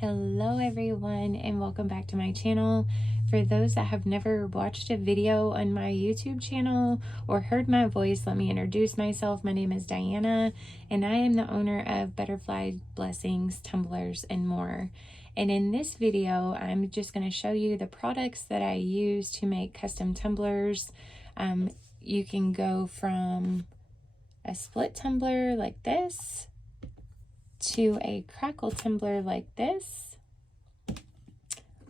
Hello everyone and welcome back to my channel. For those that have never watched a video on my YouTube channel or heard my voice, let me introduce myself. My name is Diana and I am the owner of Butterfly Blessings, Tumblers, and more. And in this video, I'm just going to show you the products that I use to make custom tumblers. You can go from a split tumbler like this to a crackle tumbler like this,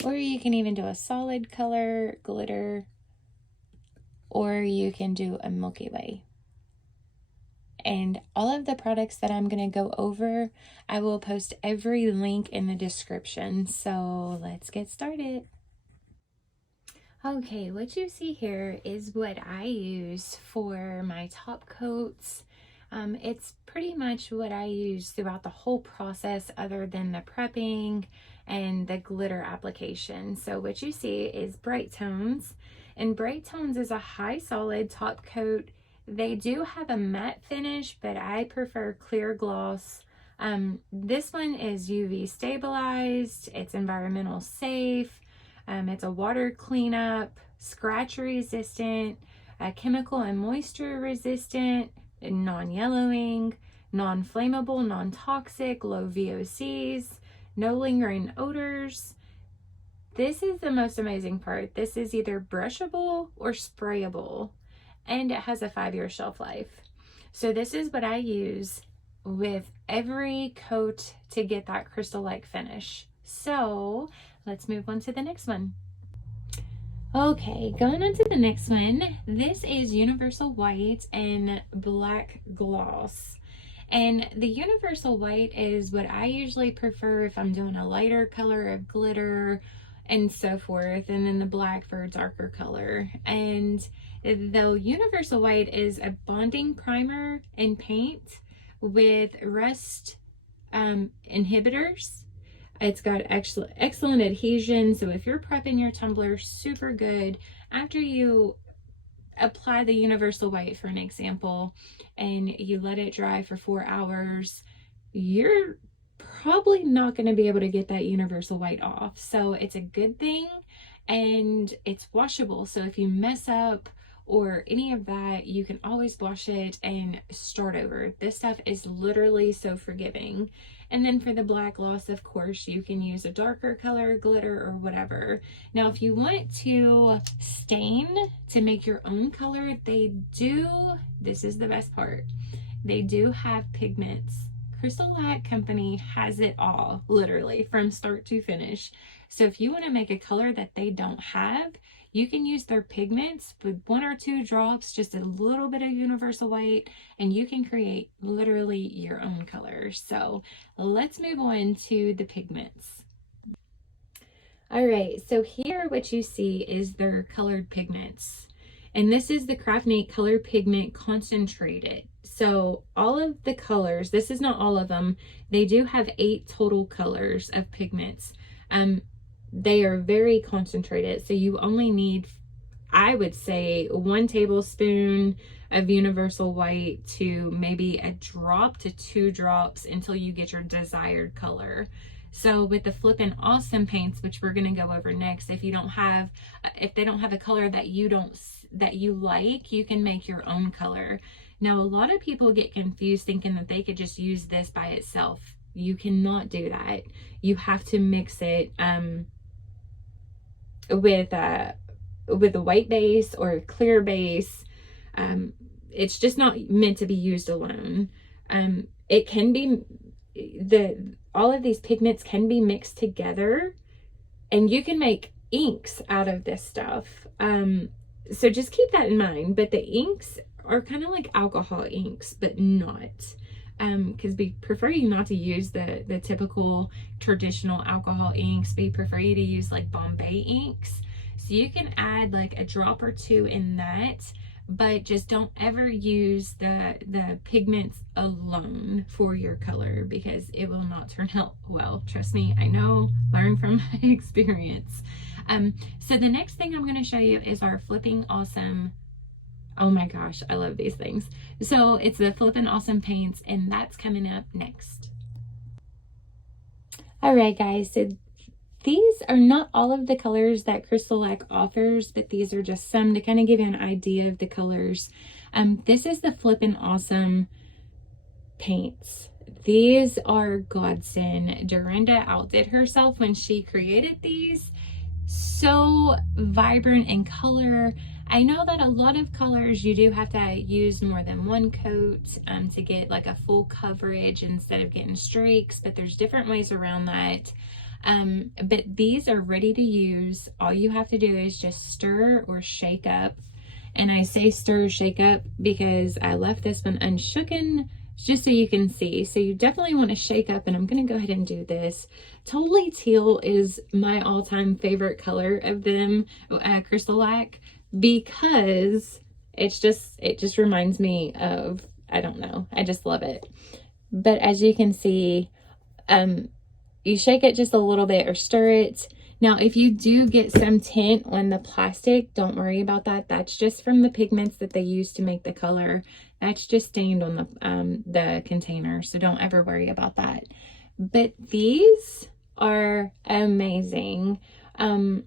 or you can even do a solid color glitter, or you can do a Milky Way. And all of the products that I'm going to go over, I will post every link in the description. So let's get started. Okay, what you see here is what I use for my top coats. It's pretty much what I use throughout the whole process other than the prepping and the glitter application. So what you see is Brite Tones, and Brite Tones is a high solid top coat. They do have a matte finish, but I prefer clear gloss. This one is UV stabilized, it's environmental safe, it's a water cleanup, scratch resistant, chemical and moisture resistant, non-yellowing, non-flammable, non-toxic, low VOCs, no lingering odors. This is the most amazing part. This is either brushable or sprayable, and it has a 5-year shelf life. So this is what I use with every coat to get that crystal-like finish. So let's move on to the next one. Okay, going on to the next one. This is Universal White and Black Gloss. And the Universal White is what I usually prefer if I'm doing a lighter color of glitter and so forth. And then the black for a darker color. And the Universal White is a bonding primer and paint with rust inhibitors. It's got excellent adhesion, so if you're prepping your tumbler, super good. After you apply the Universal White, for an example, and you let it dry for 4 hours, you're probably not going to be able to get that Universal White off. So it's a good thing, and it's washable. So if you mess up or any of that, you can always wash it and start over. This stuff is literally so forgiving. And then for the black gloss, of course, you can use a darker color, glitter, or whatever. Now, if you want to stain to make your own color, they do, this is the best part, they do have pigments. CrystaLac company has it all, literally, from start to finish. So if you want to make a color that they don't have, you can use their pigments with 1 or 2 drops, just a little bit of Universal White, and you can create literally your own color. So let's move on to the pigments. All right, so here what you see is their colored pigments. And this is the Craftmate Color Pigment Concentrated. So all of the colors, this is not all of them, they do have 8 total colors of pigments. They are very concentrated, so you only need, I would say, 1 tablespoon of Universal White to maybe a drop to 2 drops until you get your desired color. So with the Flippin Awesome paints, which we're going to go over next, if they don't have a color that you like, you can make your own color. Now, a lot of people get confused thinking that they could just use this by itself. You cannot do that. You have to mix it with a white base or a clear base. It's just not meant to be used alone. It can be, all of these pigments can be mixed together, and you can make inks out of this stuff. So just keep that in mind. But the inks are kind of like alcohol inks, but not. Because we prefer you not to use the typical traditional alcohol inks. We prefer you to use like Bombay inks. So you can add like a drop or 2 in that, but just don't ever use the pigments alone for your color, because it will not turn out well. Trust me, I know, learn from my experience. So the next thing I'm going to show you is our Flipping Awesome. Oh my gosh, I love these things. So it's the Flippin' Awesome paints, and that's coming up next. All right, guys, so these are not all of the colors that CrystaLac offers, but these are just some to kind of give you an idea of the colors. This is the Flippin' Awesome paints. These are godsend. Dorinda outdid herself when she created these. So vibrant in color. I know that a lot of colors you do have to use more than one coat to get like a full coverage instead of getting streaks, but there's different ways around that. But these are ready to use. All you have to do is just stir or shake up. And I say stir or shake up because I left this one unshooken just so you can see. So you definitely want to shake up, and I'm going to go ahead and do this. Totally Teal is my all-time favorite color of them, CrystaLac, because it just reminds me of, I don't know, I just love it. But as you can see, you shake it just a little bit or stir it. Now, if you do get some tint on the plastic, don't worry about that. That's just from the pigments that they use to make the color. That's just stained on the container, so don't ever worry about that. But these are amazing. And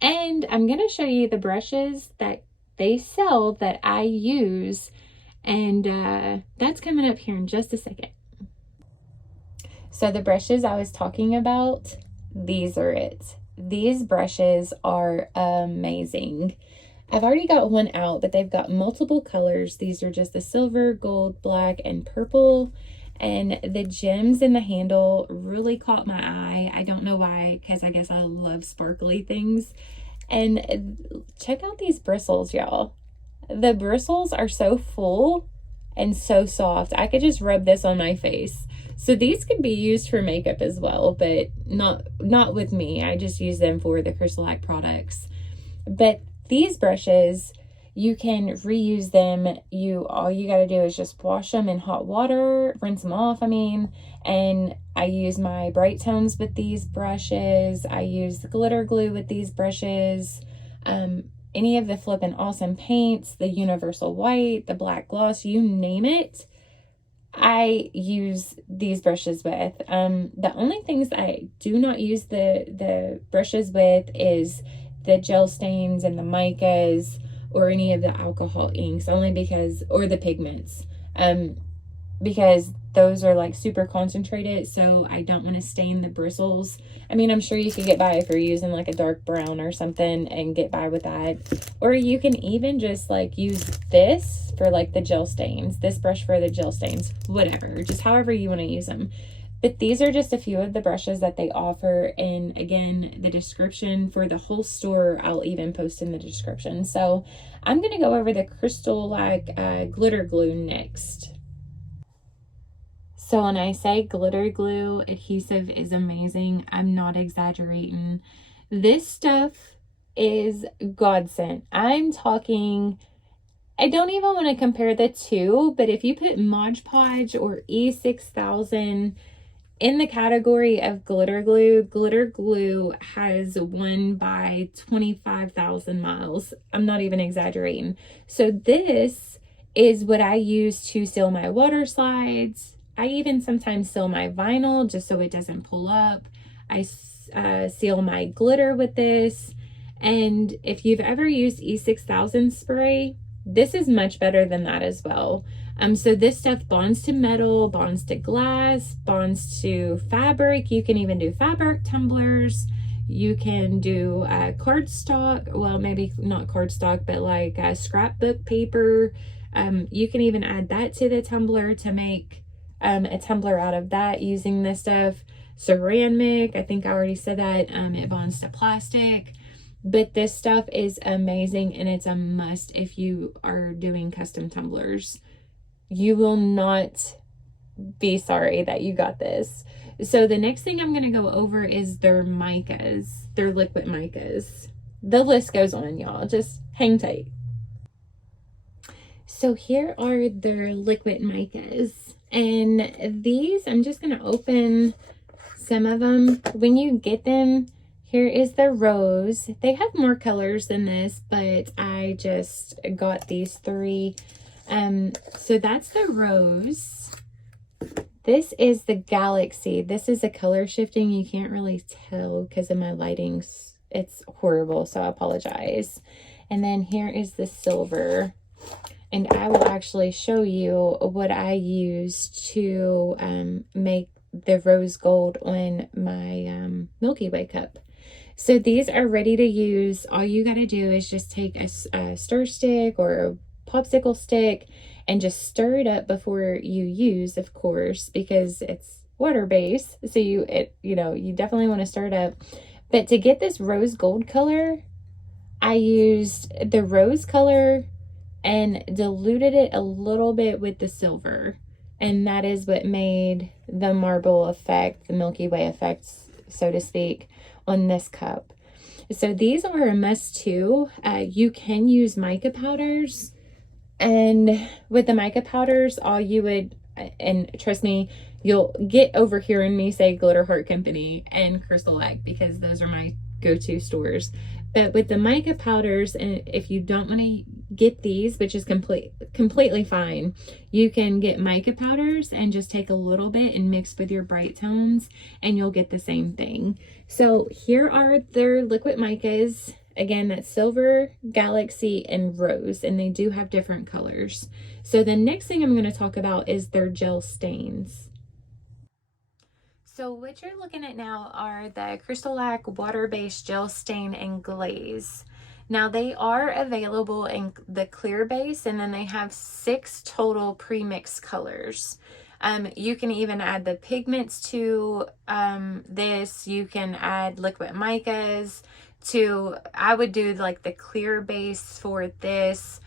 I'm going to show you the brushes that they sell that I use, and that's coming up here in just a second. So the brushes I was talking about, these are it. These brushes are amazing. I've already got one out, but they've got multiple colors. These are just the silver, gold, black, and purple. And the gems in the handle really caught my eye. I don't know why, because I guess I love sparkly things. And check out these bristles, y'all. The bristles are so full and so soft. I could just rub this on my face. So these could be used for makeup as well, but not with me. I just use them for the CrystaLac products. But these brushes, you can reuse them. All you got to do is just wash them in hot water, rinse them off, and I use my Brite Tones with these brushes. I use the glitter glue with these brushes. Any of the Flippin' Awesome paints, the universal white, the black gloss, you name it, I use these brushes with. The only things I do not use the brushes with is the gel stains and the micas or any of the alcohol inks, only because, or the pigments, because those are like super concentrated, so I don't want to stain the bristles. I mean, I'm sure you could get by if you're using like a dark brown or something and get by with that. Or you can even just like use this for like the gel stains, this brush for the gel stains, whatever, just however you want to use them. But these are just a few of the brushes that they offer. And again, the description for the whole store, I'll even post in the description. So I'm going to go over the CrystaLac glitter glue next. So when I say glitter glue adhesive is amazing, I'm not exaggerating. This stuff is godsend. I'm talking, I don't even want to compare the two, but if you put Mod Podge or E6000 in the category of glitter glue has won by 25,000 miles. I'm not even exaggerating. So this is what I use to seal my water slides. I even sometimes seal my vinyl just so it doesn't pull up. I seal my glitter with this. And if you've ever used E6000 spray, this is much better than that as well. So this stuff bonds to metal, bonds to glass, bonds to fabric. You can even do fabric tumblers. You can do cardstock. Well, maybe not cardstock, but like scrapbook paper. You can even add that to the tumbler to make a tumbler out of that using this stuff. Ceramic, I think I already said that. It bonds to plastic. But this stuff is amazing, and it's a must if you are doing custom tumblers. You will not be sorry that you got this. So the next thing I'm going to go over is their micas, their liquid micas. The list goes on, y'all. Just hang tight. So here are their liquid micas. And these, I'm just going to open some of them. When you get them, here is the rose. They have more colors than this, but I just got these three. So that's the rose. This is the Galaxy. This is a color shifting. You can't really tell because of my lighting's, it's horrible, so I apologize. And then here is the silver. And I will actually show you what I used to make the rose gold on my Milky Way cup. So these are ready to use. All you got to do is just take a stir stick or a popsicle stick and just stir it up before you use, of course, because it's water-based. So you definitely want to stir it up. But to get this rose gold color, I used the rose color and diluted it a little bit with the silver. And that is what made the marble effect, the Milky Way effect, so to speak, on this cup. So these are a must too. You can use mica powders. And with the mica powders, all you would, and trust me, you'll get over hearing me say Glitter Heart Company and CrystaLac because those are my go-to stores. But with the mica powders, and if you don't want to get these, which is completely fine, you can get mica powders and just take a little bit and mix with your Brite Tones and you'll get the same thing. So here are their liquid micas. Again, that's silver, Galaxy, and rose, and they do have different colors. So the next thing I'm going to talk about is their gel stains. So what you're looking at now are the CrystaLac water-based gel stain and glaze. Now they are available in the clear base, and then they have 6 total pre-mixed colors. You can even add the pigments to this. You can add liquid micas to, I would do like the clear base for this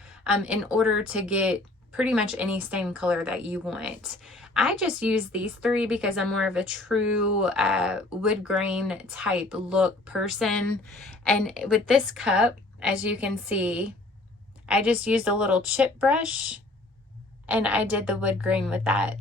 in order to get pretty much any stain color that you want. I just use these 3 because I'm more of a true wood grain type look person. And with this cup, as you can see, I just used a little chip brush and I did the wood grain with that.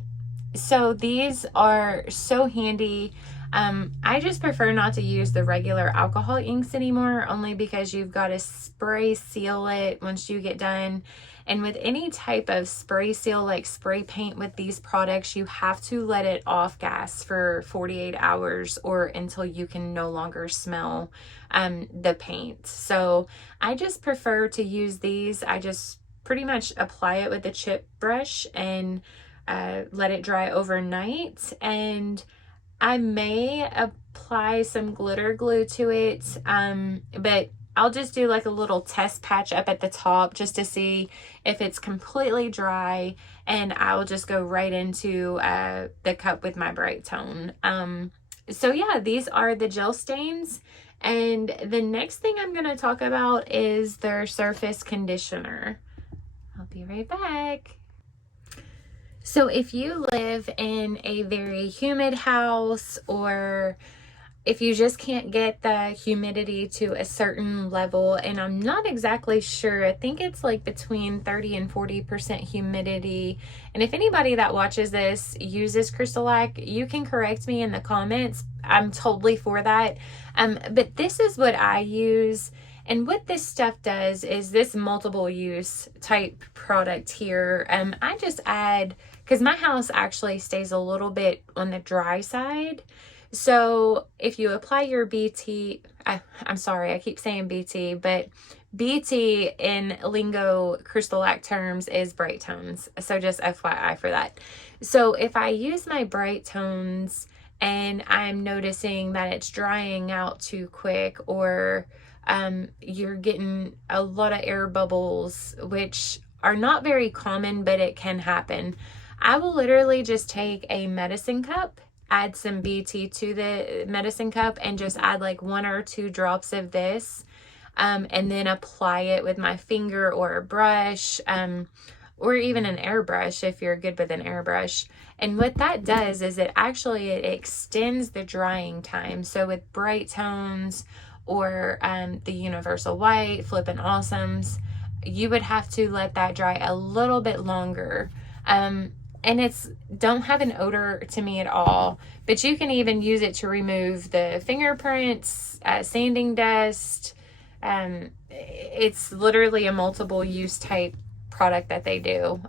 So these are so handy. I just prefer not to use the regular alcohol inks anymore, only because you've got to spray seal it once you get done. And with any type of spray seal, like spray paint with these products, you have to let it off gas for 48 hours or until you can no longer smell the paint. So I just prefer to use these. I just pretty much apply it with a chip brush and let it dry overnight. And I may apply some glitter glue to it, but I'll just do like a little test patch up at the top just to see if it's completely dry, and I'll just go right into the cup with my Brite Tone. So yeah, these are the gel stains, and the next thing I'm going to talk about is their surface conditioner. I'll be right back. So if you live in a very humid house, or if you just can't get the humidity to a certain level, and I'm not exactly sure, I think it's like between 30 and 40% humidity. And if anybody that watches this uses CrystaLac, you can correct me in the comments. I'm totally for that. But this is what I use. And what this stuff does is this multiple use type product here. I just add, because my house actually stays a little bit on the dry side. So if you apply your BT, I'm sorry, I keep saying BT, but BT in lingo CrystaLac terms is Brite Tones. So just FYI for that. So if I use my Brite Tones and I'm noticing that it's drying out too quick, or you're getting a lot of air bubbles, which are not very common, but it can happen, I will literally just take a medicine cup, add some BT to the medicine cup, and just add like 1 or 2 drops of this, and then apply it with my finger or a brush, or even an airbrush if you're good with an airbrush. And what that does is it extends the drying time. So with Brite Tones or the Universal White, Flippin' Awesomes, you would have to let that dry a little bit longer. And it's don't have an odor to me at all, but you can even use it to remove the fingerprints, sanding dust. It's literally a multiple use type product that they do.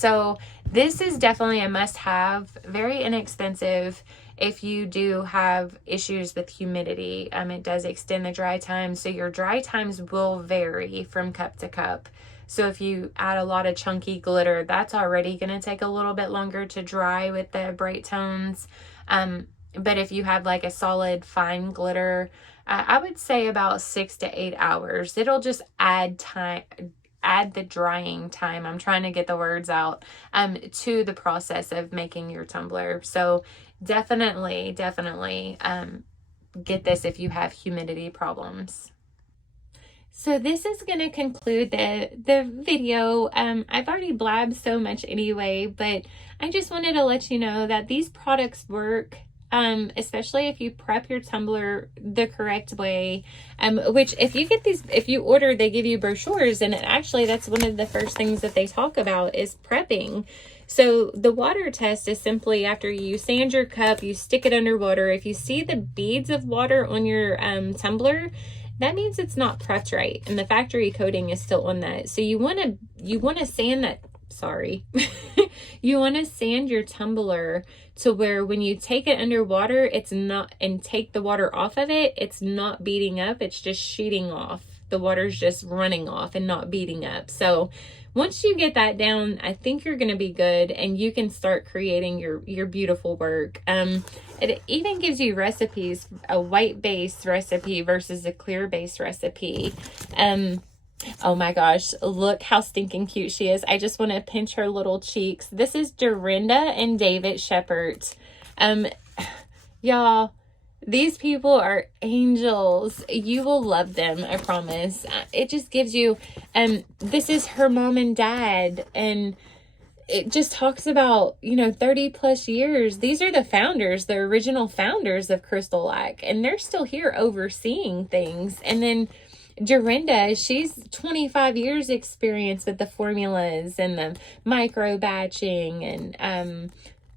So this is definitely a must-have, very inexpensive if you do have issues with humidity. It does extend the dry time, so your dry times will vary from cup to cup. So if you add a lot of chunky glitter, that's already going to take a little bit longer to dry with the Brite Tones. But if you have like a solid fine glitter, I would say about 6 to 8 hours. It'll just add time, add the drying time, I'm trying to get the words out, to the process of making your tumbler. So definitely get this if you have humidity problems. So this is going to conclude the video. I've already blabbed so much anyway, but I just wanted to let you know that these products work. Especially if you prep your tumbler the correct way, which if you get these, if you order, they give you brochures, and actually that's one of the first things that they talk about is prepping. So the water test is simply after you sand your cup, you stick it under water. If you see the beads of water on your tumbler, that means it's not prepped right, and the factory coating is still on that. So you want to sand that. Sorry. You want to sand your tumbler to where when you take it underwater, it's not, and take the water off of it, it's not beating up, it's just sheeting off. The water's just running off and not beating up. So once you get that down, I think you're going to be good, and you can start creating your beautiful work. It even gives you recipes, a white base recipe versus a clear base recipe. Oh my gosh, look how stinking cute she is. I just want to pinch her little cheeks. This is Dorinda and David Shepard. Y'all, these people are angels. You will love them, I promise. It just gives you, this is her mom and dad, and it just talks about, 30 plus years. These are the founders, the original founders of CrystaLac, and they're still here overseeing things. And then Dorinda, she's 25 years experience with the formulas and the micro batching. And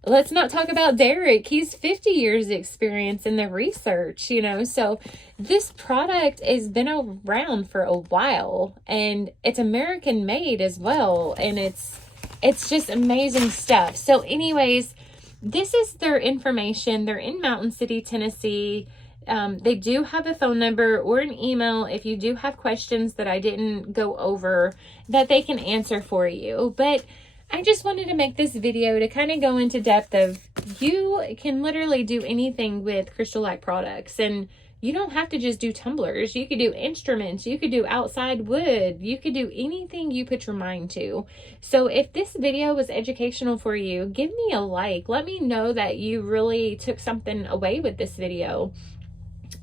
let's not talk about Derek. He's 50 years experience in the research, So this product has been around for a while, and it's American made as well. And it's just amazing stuff. So anyways, this is their information. They're in Mountain City, Tennessee. They do have a phone number or an email if you do have questions that I didn't go over that they can answer for you. But I just wanted to make this video to kind of go into depth of, you can literally do anything with CrystaLac products, and you don't have to just do tumblers. You could do instruments, you could do outside wood, you could do anything you put your mind to. So if this video was educational for you, give me a like. Let me know that you really took something away with this video.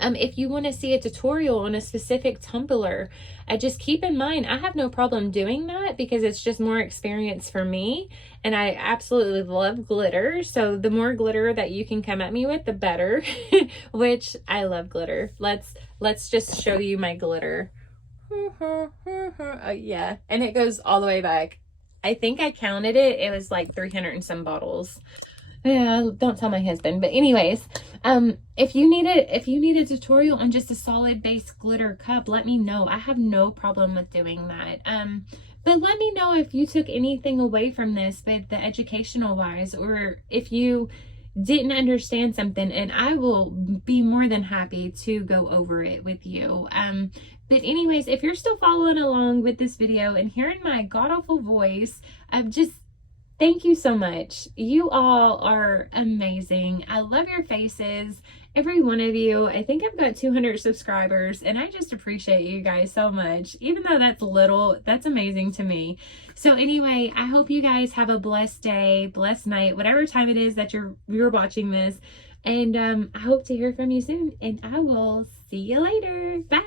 If you want to see a tutorial on a specific tumbler, just keep in mind, I have no problem doing that because it's just more experience for me, and I absolutely love glitter. So the more glitter that you can come at me with, the better, which I love glitter. Let's just show you my glitter. Oh, yeah, and it goes all the way back. I think I counted it. It was like 300 and some bottles. Yeah, don't tell my husband. But anyways, if you need a tutorial on just a solid base glitter cup, let me know. I have no problem with doing that. But let me know if you took anything away from this, but the educational wise, or if you didn't understand something, and I will be more than happy to go over it with you. But anyways, if you're still following along with this video and hearing my god-awful voice, thank you so much. You all are amazing. I love your faces, every one of you. I think I've got 200 subscribers, and I just appreciate you guys so much. Even though that's little, that's amazing to me. So anyway, I hope you guys have a blessed day, blessed night, whatever time it is that you're watching this. And I hope to hear from you soon, and I will see you later. Bye.